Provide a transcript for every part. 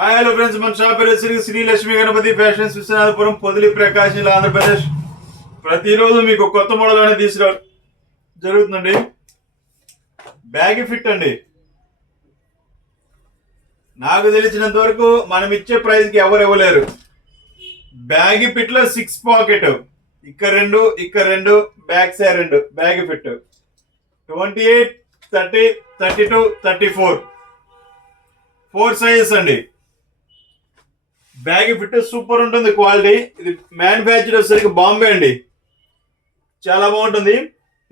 Hi hello friends, మన shop పేరు Shri Lakshmi Ganapati fashions, Viswanathapuram, Podili, ప్రకాశం జిల్లా, ఆంధ్రప్రదేశ్. ప్రతిరోజు మీకు కొత్త మోడల్ అనేది తీసుకురావడం జరుగుతుందండి. బ్యాగ్ ఫిట్ అండి. నాకు తెలిసినంత వరకు మనం ఇచ్చే ప్రైస్ కి ఎవరు ఇవ్వలేరు. బ్యాగ్ ఫిట్ లో 6 పాకెట్, ఇక్కడ రెండు బ్యాక్ సైడ్ రెండు బ్యాగ్ ఫిట్ 28, 30, 32, 34 4 సైజెస్ అండి. బ్యాగ్ ఫిట్ సూపర్ ఉంటుంది. క్వాలిటీ ఇది మ్యానుఫ్యాక్చర్ వచ్చేసరికి బాంబే అండి. చాలా బాగుంటుంది.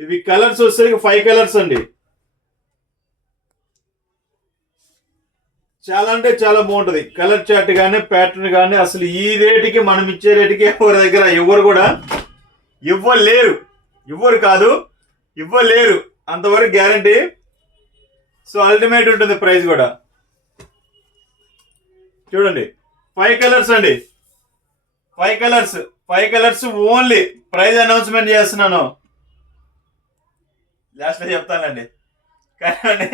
ఇవి కలర్స్ వచ్చేసరికి 5 కలర్స్ అండి. చాలా అంటే చాలా బాగుంటుంది. కలర్ చార్ట్ కానీ ప్యాటర్న్ కానీ అసలు ఈ రేటుకి మనం ఇచ్చే రేటుకి ఎవరి దగ్గర ఎవరు కూడా ఇవ్వలేరు అంతవరకు గ్యారంటీ. సో అల్టిమేట్ ఉంటుంది ప్రైస్ కూడా. చూడండి 5 కలర్స్ అండి. 5 కలర్స్ ఓన్లీ. ప్రైజ్ అనౌన్స్మెంట్ చేస్తున్నాను, లాస్ట్ లో చెప్తానండి. కానీ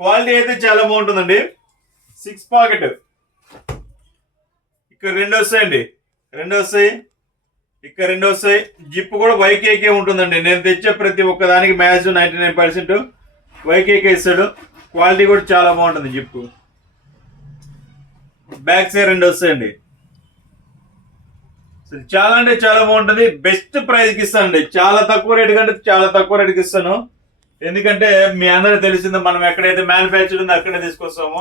క్వాలిటీ అయితే చాలా బాగుంటుందండి. 6 పాకెట్, ఇక్కడ రెండు వస్తాయండి. ఇక్కడ రెండు వస్తాయి. జిప్ కూడా వైకేకే ఉంటుందండి. నేను తెచ్చే ప్రతి ఒక్క దానికి మ్యాచ్ 99% వైకేకే ఇస్తాడు. క్వాలిటీ కూడా చాలా బాగుంటుంది. జిప్ బ్యాక్ సైడ్ రెండు వస్తాయండి. చాలా అంటే చాలా బాగుంటుంది. బెస్ట్ ప్రైస్కి ఇస్తానండి. చాలా తక్కువ రేటు కంటే చాలా తక్కువ రేటుకి ఇస్తాను. ఎందుకంటే మీ అందరూ తెలిసిందో మనం ఎక్కడైతే మ్యానుఫ్యాక్చర్ ఉందో అక్కడే తీసుకొస్తాము.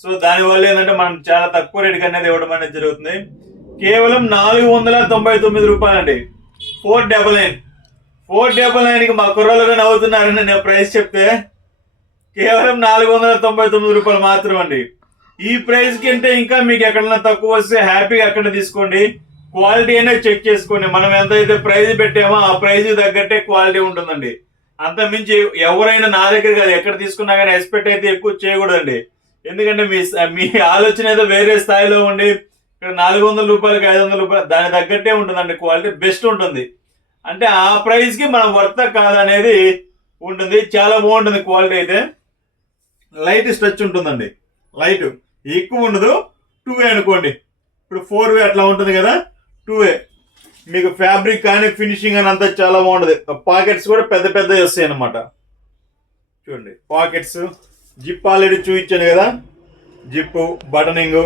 సో దానివల్ల ఏంటంటే మనం చాలా తక్కువ రేటుకి అనేది ఇవ్వడం అనేది జరుగుతుంది. కేవలం 499 రూపాయలండి. 499కి మా కుర్రలుగా నవ్వుతున్నారని నేను ప్రైస్ చెప్తే కేవలం 499 రూపాయలు మాత్రం అండి. ఈ ప్రైస్ కి అంటే ఇంకా మీకు ఎక్కడన్నా తక్కువ వస్తే హ్యాపీగా అక్కడ తీసుకోండి. క్వాలిటీ అనేది చెక్ చేసుకోండి. మనం ఎంతైతే ప్రైజ్ పెట్టామో ఆ ప్రైజ్ తగ్గట్టే క్వాలిటీ ఉంటుందండి. అంత మించి ఎవరైనా నా దగ్గర కాదు ఎక్కడ తీసుకున్నా కానీ ఎక్స్పెక్ట్ అయితే ఎక్కువ చేయకూడదండి. ఎందుకంటే మీ ఆలోచన ఏదో వేరే స్థాయిలో ఉండి ఇక్కడ 400 రూపాయలకి 500 రూపాయలు దాని తగ్గట్టే ఉంటుందండి. క్వాలిటీ బెస్ట్ ఉంటుంది. అంటే ఆ ప్రైస్ కి మనం వర్త కాదనేది ఉంటుంది. చాలా బాగుంటుంది క్వాలిటీ అయితే. లైట్ స్ట్రెచ్ ఉంటుందండి. లైట్ ఎక్కువ ఉండదు. 2వే అనుకోండి. ఇప్పుడు 4వే అట్లా ఉంటుంది కదా, 2వే. మీకు ఫ్యాబ్రిక్ కానీ ఫినిషింగ్ అని అంతా చాలా బాగుంటుంది. పాకెట్స్ కూడా పెద్ద పెద్దవి వస్తాయి అన్నమాట. చూడండి పాకెట్స్. జిప్ ఆల్రెడీ చూపించాను కదా, జిప్పు బటనింగ్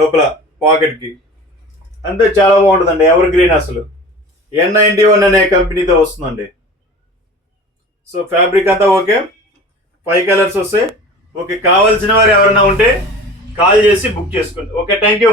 లోపల పాకెట్కి అంతే చాలా బాగుంటుందండి. ఎవర్ గ్రీన్ అసలు N91 అనే కంపెనీతో వస్తుందండి. సో ఫ్యాబ్రిక్ అంతా ఓకే. 5 కలర్స్ వస్తాయి. ఓకే, కావాల్సిన వారు ఎవరైనా ఉంటే కాల్ చేసి బుక్ చేసుకోండి. Okay, thank you.